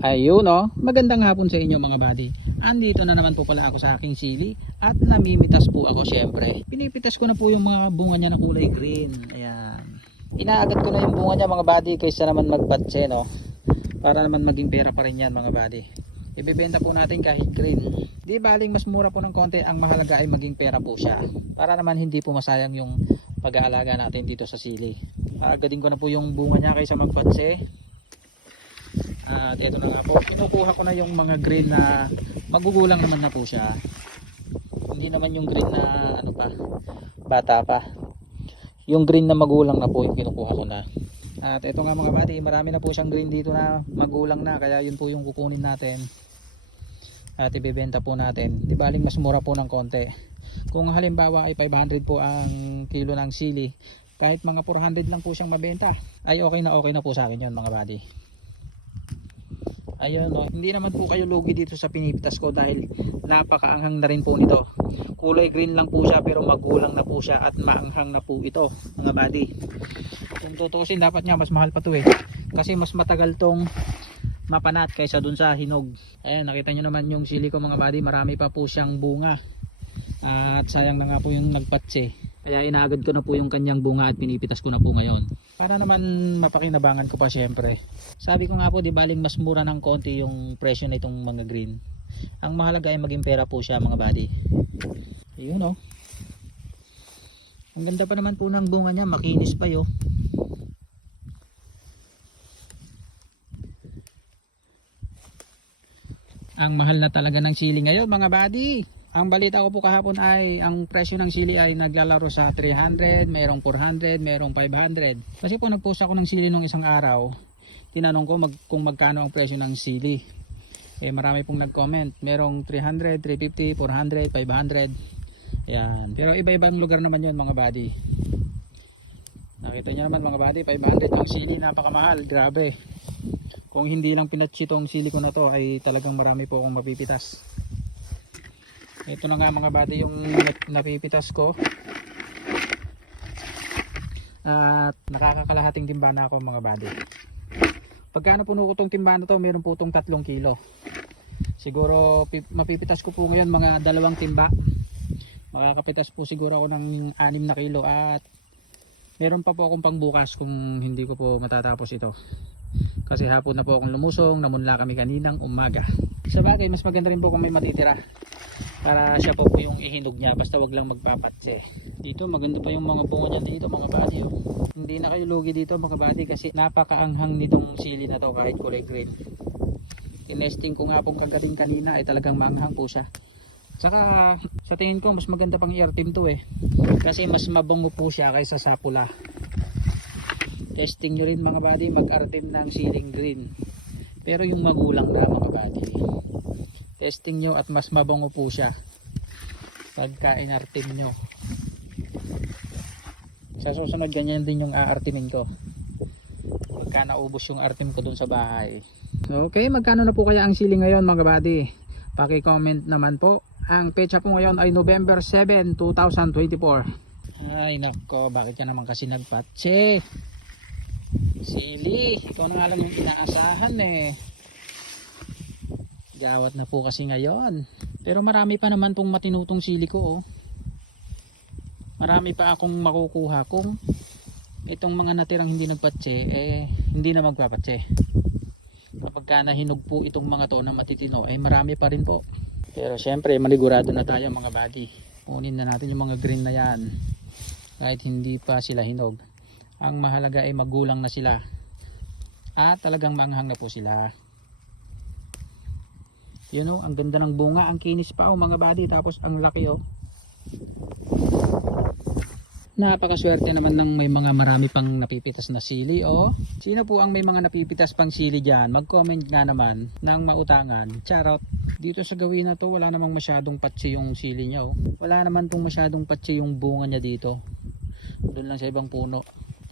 Ayun magandang hapon sa inyo mga buddy. Andito na naman po pala ako sa aking sili at namimitas po ako syempre. Pinipitas ko na po yung mga bunga niya na kulay green. Ayan. Inaagat ko na yung bunga niya mga buddy kaysa naman magpatse para naman maging pera pa rin yan mga buddy. Ibebenta po natin kahit green. Di baling mas mura po ng konti, ang mahalaga ay maging pera po siya. Para naman hindi po masayang yung pag-aalaga natin dito sa sili. Aagatin ko na po yung bunga niya kaysa magpatse. At ito na nga po, kinukuha ko na yung mga green na magugulang naman na po siya. Hindi naman yung green na bata pa. Yung green na magulang na po yung kinukuha ko na. At ito nga mga buddy, marami na po siyang green dito na magulang na, kaya yun po yung kukunin natin. At ibebenta po natin. Di baling mas mura po ng konti. Kung halimbawa ay 500 po ang kilo ng sili, kahit mga 400 lang po siyang mabenta, ay okay na po sa akin yun mga buddy. Ayun hindi naman po kayo lugi dito sa pinipitas ko dahil napakaanghang na rin po nito. Kulay green lang po siya pero magulang na po siya at maanghang na po ito mga buddy. Kung tutusin dapat nga mas mahal pa to kasi mas matagal tong mapanat kaysa dun sa hinog. Ayan, nakita nyo naman yung sili ko mga buddy, marami pa po siyang bunga. At sayang na nga po yung nagpatse. Kaya inaagad ko na po yung kanyang bunga at pinipitas ko na po ngayon. Para naman mapakinabangan ko pa syempre. Sabi ko nga po, di baling mas mura ng konti yung presyo na itong mga green. Ang mahalaga ay maging pera po siya mga buddy. Ayun Ang ganda pa naman po ng bunga niya, makinis pa Ang mahal na talaga ng sili ngayon mga buddy. Ang balita ko po kahapon ay ang presyo ng sili ay naglalaro sa 300, mayroong 400, mayroong 500. Kasi po nagpost ako ng sili nung isang araw. Tinanong ko kung magkano ang presyo ng sili. Marami pong nag-comment. Merong 300, 350, 400, 500. Ayan. Pero iba-ibang lugar naman yun mga buddy. Nakita nyo naman mga buddy, 500 ang sili, napakamahal. Grabe. Kung hindi lang pinatsi tong sili ko na to ay talagang marami po akong mapipitas. Ito na nga mga buddy yung napipitas ko. At nakakakalahating timba na ako mga buddy. Pagkano puno ko tong timba na to, meron po tong 3 kilo. Siguro mapipitas ko po ngayon mga 2 timba. Makakapitas po siguro ako ng 6 na kilo. At meron pa po akong pangbukas kung hindi ko po matatapos ito. Kasi hapon na po akong lumusong, namunla kami kaninang umaga. Sa bagay, mas maganda rin po kung may matitira. Para siya po yung ihinog niya, basta wag lang magpapatse. Dito maganda pa yung mga bunga niya dito mga buddy. Hindi na kayo lugi dito mga buddy kasi napakaanghang nitong sili na to kahit kulay green. Tinesting ko nga pong kagabing kanina ay talagang maanghang po siya. Saka sa tingin ko mas maganda pang i-artim to kasi mas mabango po siya kaysa sa pula. Testing nyo rin mga buddy, mag-artim ng siling green. Pero yung magulang na mga buddy, testing nyo at mas mabango po siya pagka inartim nyo. Sa susunod ganyan din yung aartimin ko pagka naubos yung artim ko dun sa bahay. Okay, magkano na po kaya ang sili ngayon mga buddy? Paki-comment naman po. Ang petsa po ngayon ay November 7, 2024. Ay nako, bakit ka naman kasi nagpatse? Sili, ikaw na nga lang yung inaasahan Gawat na po kasi ngayon. Pero marami pa naman pong matinutong sili ko Marami pa akong makukuha kung itong mga natirang hindi nagpatse hindi na magpapatse. Kapag ka nahinog po itong mga to na matitino marami pa rin po. Pero syempre manigurado na tayo mga buddy. Kunin na natin yung mga green na yan kahit hindi pa sila hinog. Ang mahalaga ay magulang na sila at talagang maanghang na po sila. Yun ang ganda ng bunga, ang kinis pa mga buddy, tapos ang laki Napakaswerte naman ng may mga marami pang napipitas na sili Sino po ang may mga napipitas pang sili dyan? Mag-comment nga naman ng mautangan. Charot. Dito sa gawin na to wala namang masyadong patsi yung sili niya Wala naman pong masyadong patsi yung bunga niya dito. Doon lang sa ibang puno.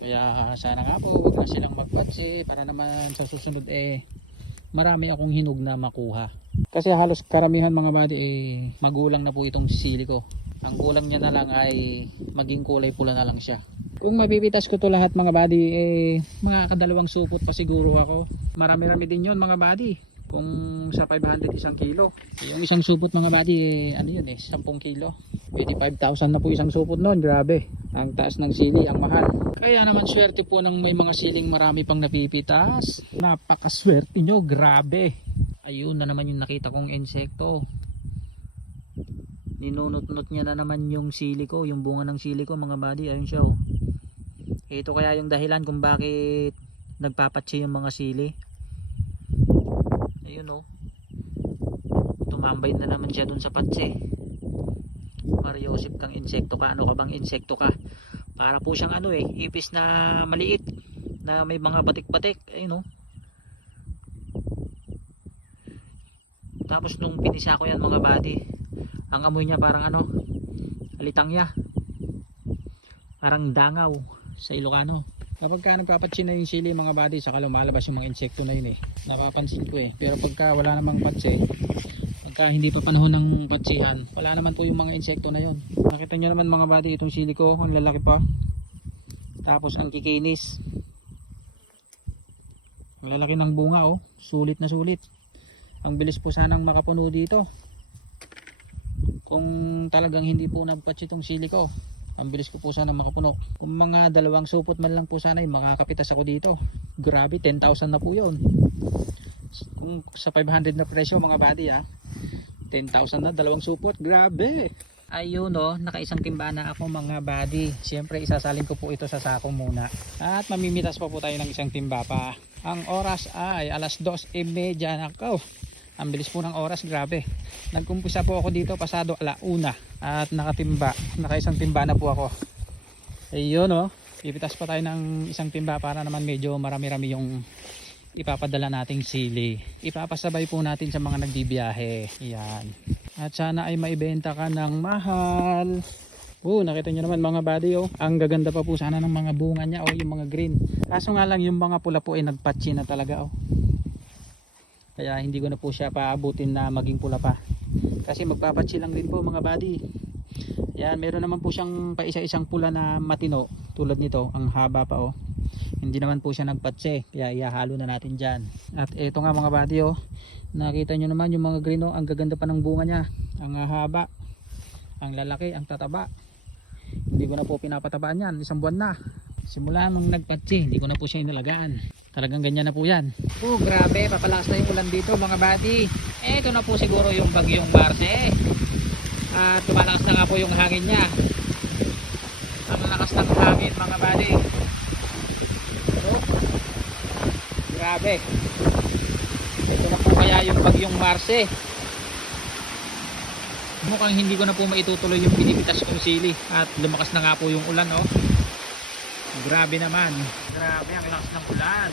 Kaya sana nga po huwag na silang magpatsi para naman sa susunod marami akong hinog na makuha. Kasi halos karamihan mga buddy magulang na po itong sili ko. Ang kulang niya na lang ay maging kulay pula na lang siya. Kung mapipitas ko to lahat mga buddy, mga kadalawang supot pa siguro ako. Marami-rami din yon mga buddy. Kung sa 500 isang kilo. Yung isang supot mga buddy, ano yun 10 kilo. 85,000 na po isang supot noon. Grabe. Ang taas ng sili, ang mahal. Kaya naman swerte po ng may mga siling marami pang napipitas. Napakaswerte nyo, grabe. Ayun na naman yung nakita kong insekto. Ninunot-not niya na naman yung sili ko, yung bunga ng sili ko mga buddy. Ayun siya oh. Ito kaya yung dahilan kung bakit nagpapatsi yung mga sili. Ayun oh. Tumambay na naman siya dun sa patsi. Mariosip kang insekto ka. Ano ka bang insekto ka? Para po siyang ipis na maliit na may mga batik-batik. Ayun oh. Tapos nung pinisa ko yan mga buddy, ang amoy niya parang alitangya. Parang dangaw sa Ilocano. Kapag ka nagpapatsi na yung sili mga buddy, saka lumalabas yung mga insekto na yun napapansin ko pero pagka wala namang patsi, pagka hindi pa panahon ng patsihan, wala naman po yung mga insekto na yun. Nakita nyo naman mga buddy, itong sili ko ang lalaki pa, tapos ang kikinis, ang lalaki ng bunga oh, sulit na sulit. Ang bilis po sanang makapuno dito kung talagang hindi po nagpatsi itong sili ko. Ang bilis ko po sana makapuno. Kung mga 2 supot man lang po sana makakapitas ako dito. Grabe, 10,000 na po yun. Kung sa 500 na presyo mga buddy 10,000 na 2 supot. Grabe. Ayun nakaisang timba na ako mga buddy. Siyempre isasalin ko po ito sa sako muna. At mamimitas pa po tayo ng isang timba pa. Ang oras ay alas 2:30 nako. Ang bilis po ng oras, grabe. Nagkumpisa po ako dito pasado 1:00 at nakaisang timba na po ako. Ayun pipitas pa tayo ng isang timba para naman medyo marami-rami yung ipapadala nating sili. Ipapasabay po natin sa mga nagbibiyahe. Yan. At sana ay maibenta ka ng mahal. Nakita nyo naman mga buddy ang gaganda pa po sana ng mga bunga niya yung mga green. Kaso nga lang yung mga pula po ay nagpatsi na talaga Kaya hindi ko na po siya paabutin na maging pula pa. Kasi magpapatsi lang din po mga buddy. Yan, meron naman po siyang paisa-isang pula na matino. Tulad nito, ang haba pa Hindi naman po siya nagpatsi. Kaya ihahalo na natin dyan. At ito nga mga buddy nakita nyo naman yung mga green ang gaganda pa ng bunga niya. Ang haba, ang lalaki, ang tataba. Hindi ko na po pinapatabaan yan. 1 buwan na. Simula nung nagpatsi, hindi ko na po siya inalagaan. Talagang ganyan na po yan. Grabe, papalakas na yung ulan dito mga buddy. Ito na po siguro yung bagyong Marce. At tumalakas na nga po yung hangin niya. Ang lakas ng hangin mga buddy. Grabe. Ito na po kaya yung bagyong Marce. Mukhang hindi ko na po maitutuloy yung pinipitas kong sili. At lumakas na nga po yung ulan Grabe naman. Grabe ang lakas ng ulan.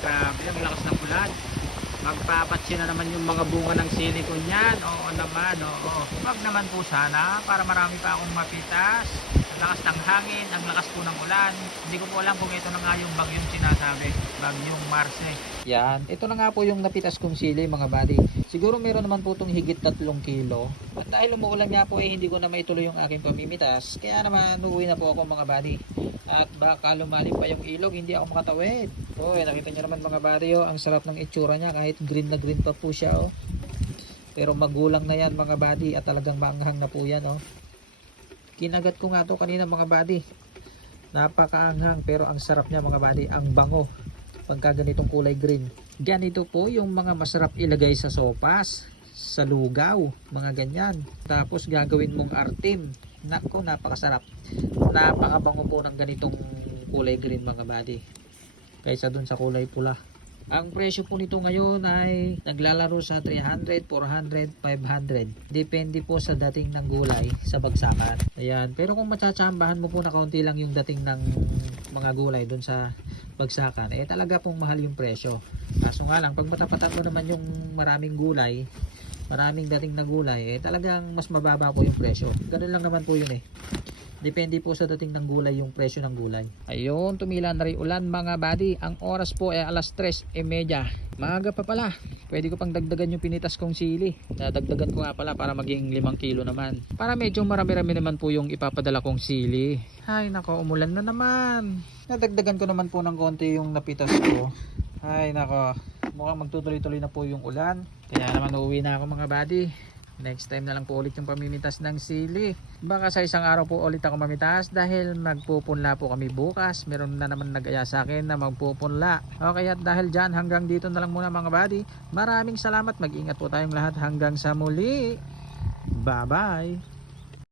Grabe ang lakas ng ulan. Magpapatsi na naman yung mga bunga ng sili ko niyan. Oo naman, oo. Wag naman po sana para marami pa akong mapitas. Ang lakas ng hangin, ang lakas po ng ulan. Hindi ko po alam kung ito na nga yung bagyong sinasabi. Bagyong Marce. Yan. Ito na nga po yung napitas kong sili mga buddy. Siguro meron naman po itong higit 3 kilo. At dahil umuulan nga po hindi ko na maituloy yung aking pamimitas. Kaya naman uuwi na po ako mga buddy. At baka lumalim pa yung ilog, hindi ako makatawid. Nakita nyo naman mga buddy ang sarap ng itsura niya kahit green na green pa po siya Pero magulang na yan mga buddy at talagang maanghang na po yan Kinagat ko nga to kanina mga buddy. Napakaanghang pero ang sarap niya mga buddy, ang bango. Pagka ganitong kulay green. Ganito po yung mga masarap ilagay sa sopas, sa lugaw, mga ganyan. Tapos gagawin mong artim. Nako, napakasarap. Napakabango po ng ganitong kulay green mga buddy. Kaysa dun sa kulay pula. Ang presyo po nito ngayon ay naglalaro sa 300, 400, 500. Depende po sa dating ng gulay sa bagsakan. Ayan. Pero kung matsatsambahan mo po na kaunti lang yung dating ng mga gulay dun sa bagsakan, talaga pong mahal yung presyo. Kaso nga lang, pag matapatan mo naman yung maraming gulay, maraming dating na gulay, talagang mas mababa po yung presyo. Ganun lang naman po yun Depende po sa dating ng gulay yung presyo ng gulay. Ayun, tumila na rin ulan mga buddy. Ang oras po ay alas 3:30. Maaga pa pala. Pwede ko pang dagdagan yung pinitas kong sili. Dadagdagan ko nga pala para maging 5 kilo naman. Para medyo marami-rami naman po yung ipapadala kong sili. Ay nako, umulan na naman. Nadagdagan ko naman po ng konti yung napitas ko. Ay nako, mukhang magtutuloy-tuloy na po yung ulan. Kaya naman uuwi na ako mga buddy. Next time na lang po ulit yung pamimitas ng sili. Baka sa isang araw po ulit ako mamitas dahil magpupunla po kami bukas. Meron na naman nag-aya sa akin na magpupunla. Okay, at dahil dyan hanggang dito na lang muna mga buddy. Maraming salamat. Mag-ingat po tayong lahat hanggang sa muli. Bye bye.